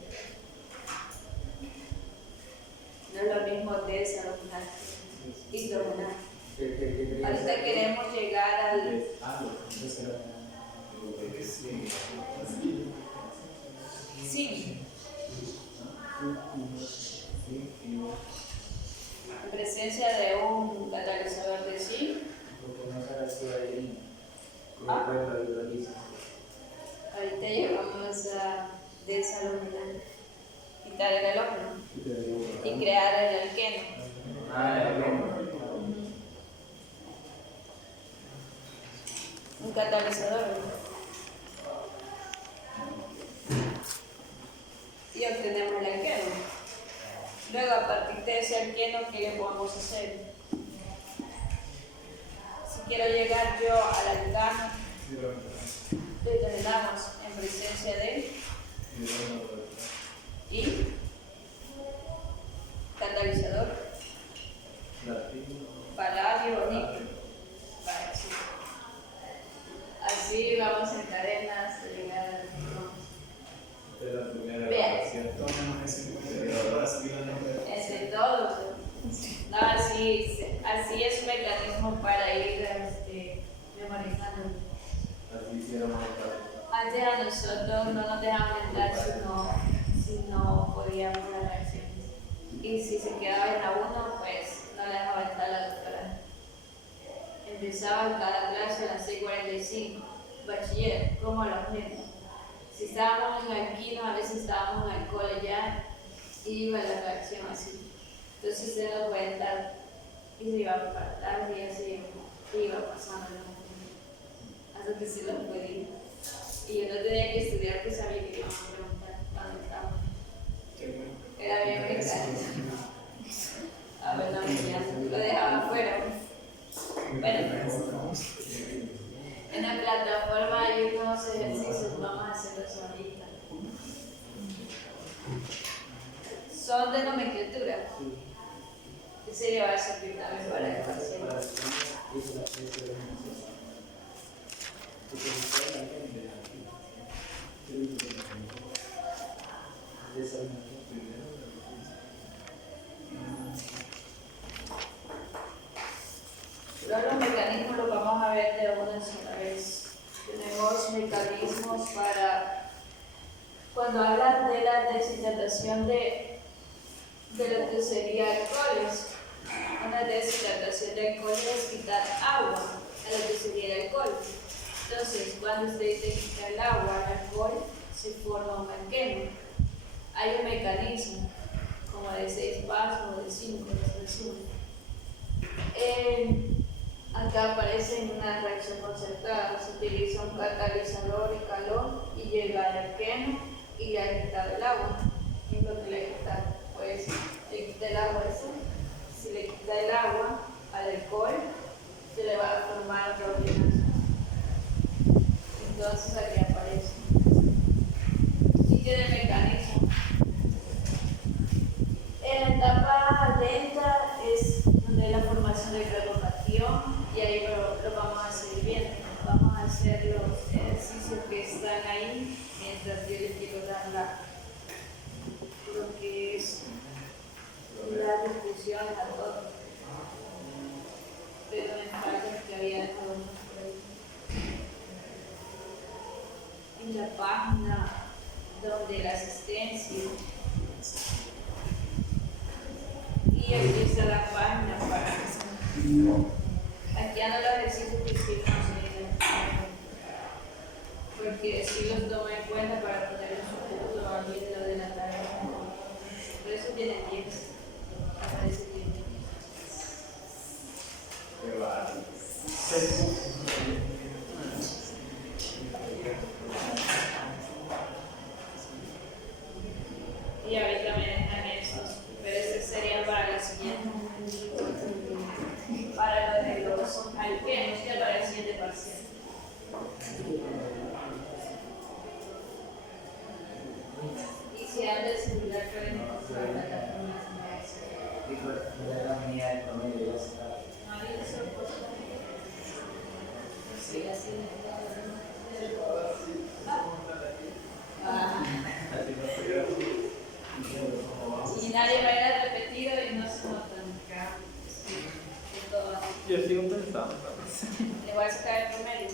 No es lo mismo deshalogenar que hidrogenar. Ahorita queremos llegar al... es algo. Sí. Sí. En presencia de un catalizador de zinc. Ahorita llegamos a deshalogenar, quitar el halógeno y crear el alqueno. Un catalizador. Y obtenemos el alqueno. Luego, a partir de ese alqueno, ¿qué le podemos hacer? Si quiero llegar yo al alcano, lo hidrogenamos en presencia de y catalizador, paladio o níquel. Vale, sí. Así vamos en cadenas de llegar al alqueno. Pero todo. No, así es un mecanismo para ir memorizando. Así hicieron esta. Antes a nosotros no nos dejaban entrar si no podíamos las reacciones. Y si se quedaba en la 1, pues no le dejaba entrar la doctora. Empezaba cada clase a las 6:45. Bachiller, como los mismos. Si estábamos en alquino, a veces estábamos en alcohol ya, y iba la reacción así. Entonces se nos puede entrar y se iba a apartar y así iba pasando hasta que se lo podía. Y yo no tenía que estudiar, pues sabía que iban a preguntar cuando estábamos. Era bien mecánico. A ver, no, ya lo dejaba afuera. Bueno, en la plataforma hay unos ejercicios, vamos a hacerlos ahorita. Son de nomenclatura. Ese le va a servir también para el paciente. Los mecanismos los vamos a ver de una sola vez. Tenemos mecanismos para, cuando hablan de la deshidratación de lo que sería alcoholes. Una deshidratación de alcoholes es quitar agua a lo que sería el alcohol. Entonces, cuando usted quita el agua al alcohol, se forma un alqueno. Hay un mecanismo, como de 6 pasos o de 5, los resumen. Acá aparece una reacción concertada, se utiliza un catalizador y calor y llega al alqueno y le ha quitado el agua. ¿Qué es lo que le ha quitado? Pues le quita el agua eso. Si le quita el agua al alcohol, se le va a formar proteínas. Entonces aquí aparece. Y tiene el mecanismo. En la etapa lenta es donde la formación del glucatión y ahí lo vamos a seguir viendo. Vamos a hacer los ejercicios que están ahí mientras yo les quiero dar lo que es la discusión a todos. Pero me falta que había dejado por ahí. En la página donde la asistencia. Y aquí está la página para aquí ando los ejercicios que hicimos porque si los tomo en cuenta para poner en su punto olviden lo de la tarea. Por eso tienen 10. Aparece que tienen 10. Qué bárbaro. Y ahorita me dejan estos, pero estos serían para la siguiente. Para lo de los alquenos, ya para el siguiente parcial. Y si habla de celular, pueden encontrar plataformas sí, así y nadie va a ir a repetido y no se notan. Yo sigo pensando. Le voy a sacar el promedio.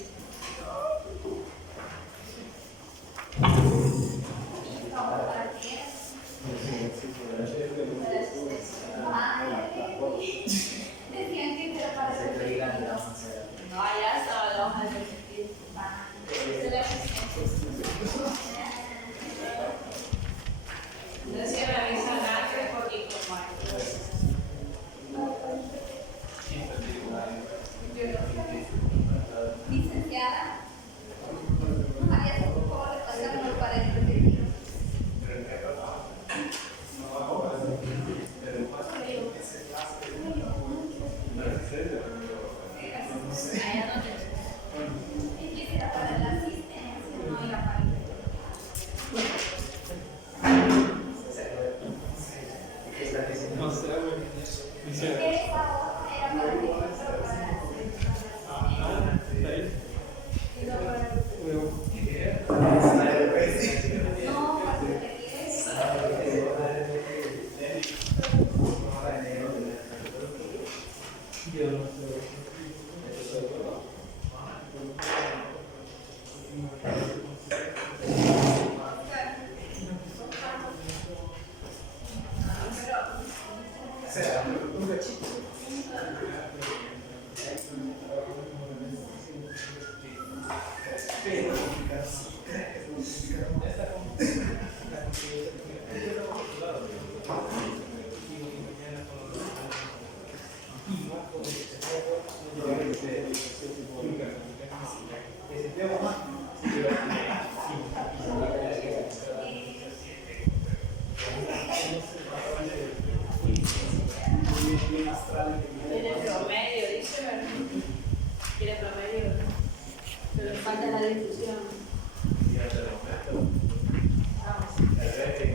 Decían que era para repetir. No, ya estaba la hoja de repetir. Esa es la asistencia. Entonces se revisan antes un poquito más. Licenciada, María, por favor, pasámoslo para el repetir. Ahí anoten. Es que era para la asistencia, no era para el No sé, güey. esa hoja era para el no, para repetir. Tiene promedio, dice, ¿verdad? Tiene promedio. Pero le falta la difusión. Ya te lo meto. Vamos. El rating.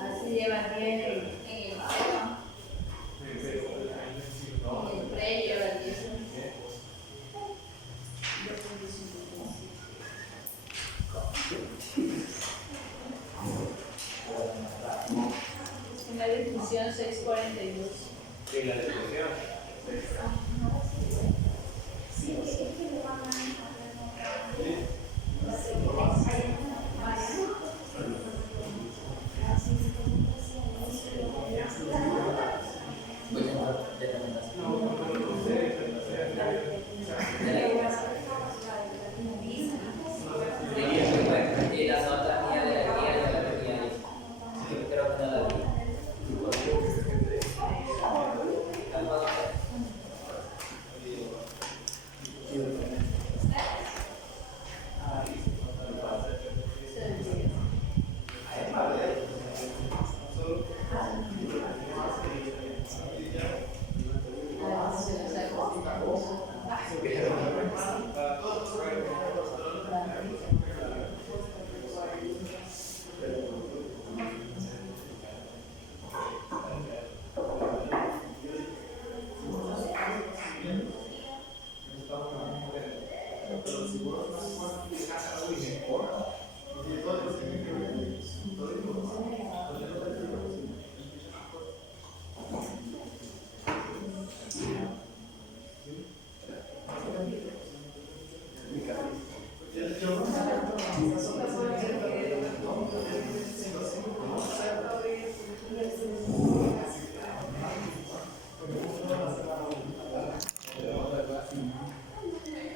Así lleva 10 en el mapa. En el pre lleva 10. En la difusión 642. ¿Y la discusión? Y la nota mía de la guía yo la tenía ahí. Creo que no la vi.